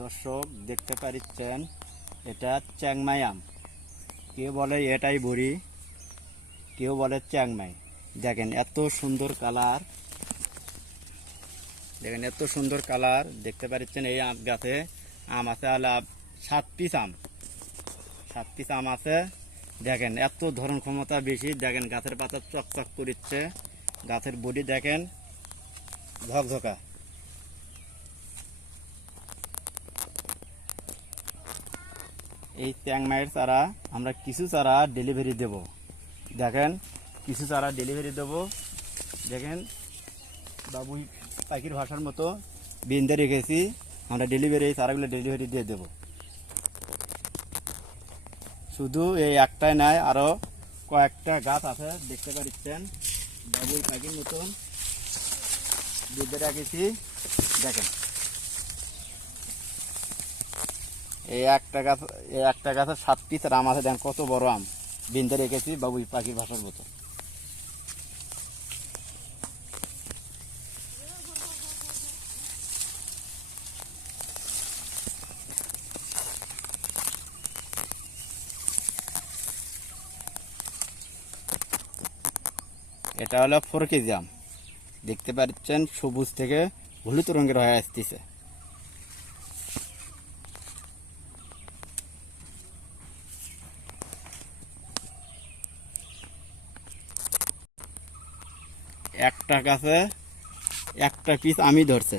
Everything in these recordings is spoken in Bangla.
দর্শক দেখতে পাচ্ছেন এটা চ্যাংমাই আম। কেউ বলে এটাই বড়ি, কেউ বলে চ্যাংমাই। দেখেন এত সুন্দর কালার, দেখেন এত সুন্দর কালার। দেখতে পাচ্ছেন এই আম গাছে আম আছে আলা 7 পিস আম, 7 পিস আম আছে। দেখেন এত ধরন ক্ষমতা বেশি। দেখেন গাছের পাতা চকচক করছে, গাছের বডি দেখেন ঝকঝকা। এই চ্যাংমাইয়ের চারা আমরা কিছু চারা ডেলিভারি দেব। দেখেন কিছু চারা ডেলিভারি দেব। দেখেন বাবুই পাখির ভাষার মতো বিন্দে রেখেছি, আমরা ডেলিভারি এই চারাগুলো ডেলিভারি দিয়ে দেব। শুধু এই একটাই নয়, আরও কয়েকটা গাছ আছে দেখতে পাচ্ছেন বাবুই পাখির মতন বেঁধে রেখেছি। দেখেন এই একটা গাছে 7 পিস আম আছে। দেখেন কত বড় আম বেঁধে রেখেছি বাবুই পাখির ভাষার মতো। এটা হলো 4 কেজি আম। দেখতে পাচ্ছেন সবুজ থেকে হলুদ রঙের হয়ে আসতেছে। একটা গাছে একটা পিস আমি ধরছে।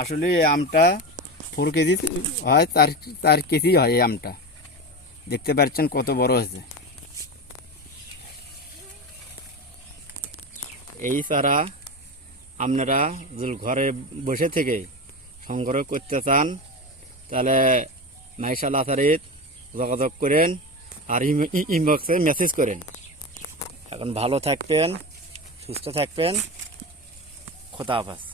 আসলে এই আমটা 4 কেজি হয়, 4 কেজি হয় এই আমটা। দেখতে পাচ্ছেন কত বড় হয়েছে। এই চারা আপনারা যদি ঘরে বসে থেকে সংগ্রহ করতে চান তাহলে মাইশাল আসারিত যোগাযোগ করেন আর ইনবক্সে মেসেজ করেন। এখন ভালো থাকবেন, সুস্থ থাকবেন। খোদা হাফেজ।